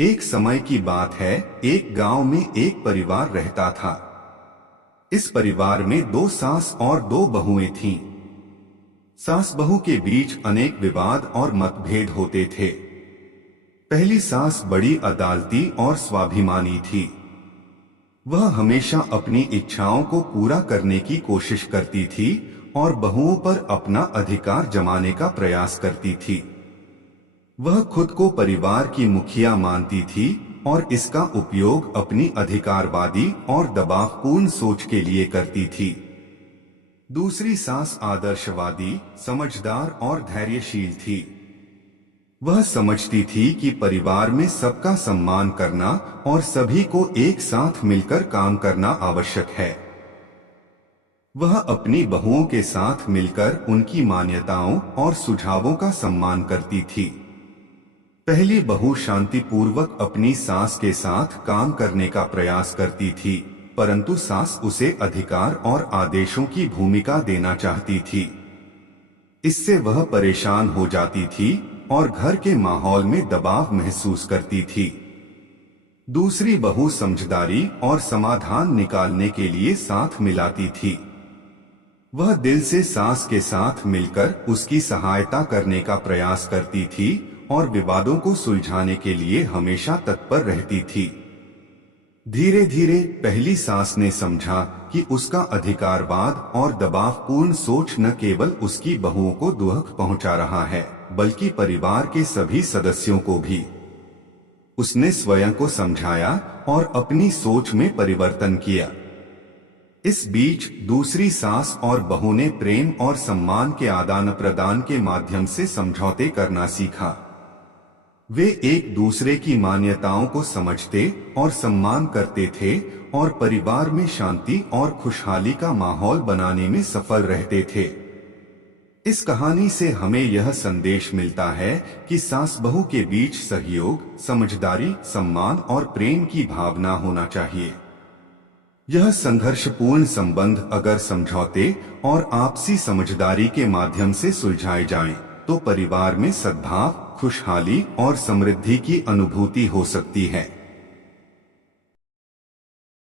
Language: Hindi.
एक समय की बात है, एक गांव में एक परिवार रहता था। इस परिवार में 2 सास और 2 बहुएं थीं। सास बहू के बीच अनेक विवाद और मतभेद होते थे। पहली सास बड़ी अदालती और स्वाभिमानी थी। वह हमेशा अपनी इच्छाओं को पूरा करने की कोशिश करती थी और बहुओं पर अपना अधिकार जमाने का प्रयास करती थी। वह खुद को परिवार की मुखिया मानती थी और इसका उपयोग अपनी अधिकारवादी और दबावपूर्ण सोच के लिए करती थी। दूसरी सास आदर्शवादी, समझदार और धैर्यशील थी। वह समझती थी कि परिवार में सबका सम्मान करना और सभी को एक साथ मिलकर काम करना आवश्यक है। वह अपनी बहुओं के साथ मिलकर उनकी मान्यताओं और सुझावों का सम्मान करती थी। पहली बहू शांतिपूर्वक अपनी सास के साथ काम करने का प्रयास करती थी, परंतु सास उसे अधिकार और आदेशों की भूमिका देना चाहती थी। इससे वह परेशान हो जाती थी और घर के माहौल में दबाव महसूस करती थी। दूसरी बहू समझदारी और समाधान निकालने के लिए साथ मिलाती थी। वह दिल से सास के साथ मिलकर उसकी सहायता करने का प्रयास करती थी और विवादों को सुलझाने के लिए हमेशा तत्पर रहती थी। धीरे धीरे पहली सास ने समझा कि उसका अधिकारवाद और दबावपूर्ण सोच न केवल उसकी बहुओं को दुख पहुंचा रहा है, बल्कि परिवार के सभी सदस्यों को भी। उसने स्वयं को समझाया और अपनी सोच में परिवर्तन किया। इस बीच दूसरी सास और बहू ने प्रेम और सम्मान के आदान प्रदान के माध्यम से समझौते करना सीखा। वे एक दूसरे की मान्यताओं को समझते और सम्मान करते थे और परिवार में शांति और खुशहाली का माहौल बनाने में सफल रहते थे। इस कहानी से हमें यह संदेश मिलता है कि सास बहू के बीच सहयोग, समझदारी, सम्मान और प्रेम की भावना होना चाहिए। यह संघर्षपूर्ण संबंध अगर समझौते और आपसी समझदारी के माध्यम से सुलझाए जाएं, तो परिवार में सद्भाव, खुशहाली और समृद्धि की अनुभूति हो सकती है।